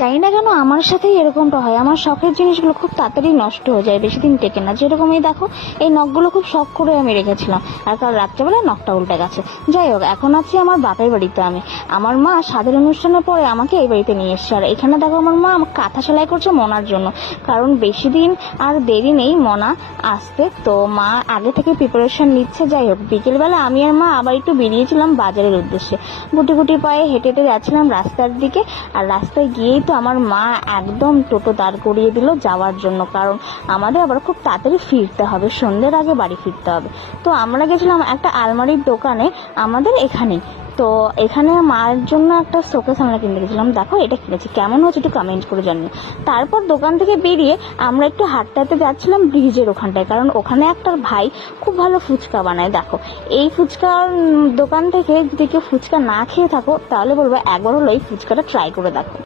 জানি না কেন আমার সাথেই এরকমটা হয়, আমার শখের জিনিসগুলো খুব তাড়াতাড়ি নষ্ট হয়ে যায়, বেশি দিন টেকে না। যেরকম এই দেখো, এই নখগুলো খুব শখ করে আমি রেখেছিলাম, আর কাল রাত্রেবেলায় নখটা উল্টে গেছে। যাই হোক, এখন আছি আমার বাপের বাড়িতে। আমার মা স্বাদের অনুষ্ঠানের পরে আমাকে এই বাড়িতে নিয়ে এসছে। আর এখানে দেখো, আমার মা আমাকে কাঁথা সেলাই করছে মনার জন্য, কারণ বেশি দিন আর দেরি নেই মনা আসতে, তো মা আগে থেকে প্রিপারেশন নিচ্ছে। যাই হোক, বিকেলবেলা আমি আর মা আবার একটু বেরিয়েছিলাম বাজারের উদ্দেশ্যে। গুটি গুটি পায়ে হেঁটে হেঁটে যাচ্ছিলাম রাস্তার দিকে, আর রাস্তায় গিয়েই তো আমার মা একদম টোটো দাঁড় করিয়ে দিল যাওয়ার জন্য, কারণ আমাদের আবার খুব তাড়াতাড়ি ফিরতে হবে, সন্ধ্যের আগে বাড়ি ফিরতে হবে। তো আমরা গেছিলাম একটা আলমারির দোকানে আমাদের এখানেই। তো এখানে মায়ের জন্য একটা শোকেস আমরা কিনতে গেছিলাম। দেখো, এটা কিনেছি, কেমন হচ্ছে একটু কমেন্ট করে জানিও। তারপর দোকান থেকে বেরিয়ে আমরা একটু হাঁটতে হাঁটতে যাচ্ছিলাম ব্রিজের ওখানটায়, কারণ ওখানে একটা ভাই খুব ভালো ফুচকা বানায়। দেখো, এই ফুচকার দোকান থেকে যদি কেউ ফুচকা না খেয়ে থাকো, তাহলে বলবো একবার হলো এই ফুচকাটা ট্রাই করে দেখো।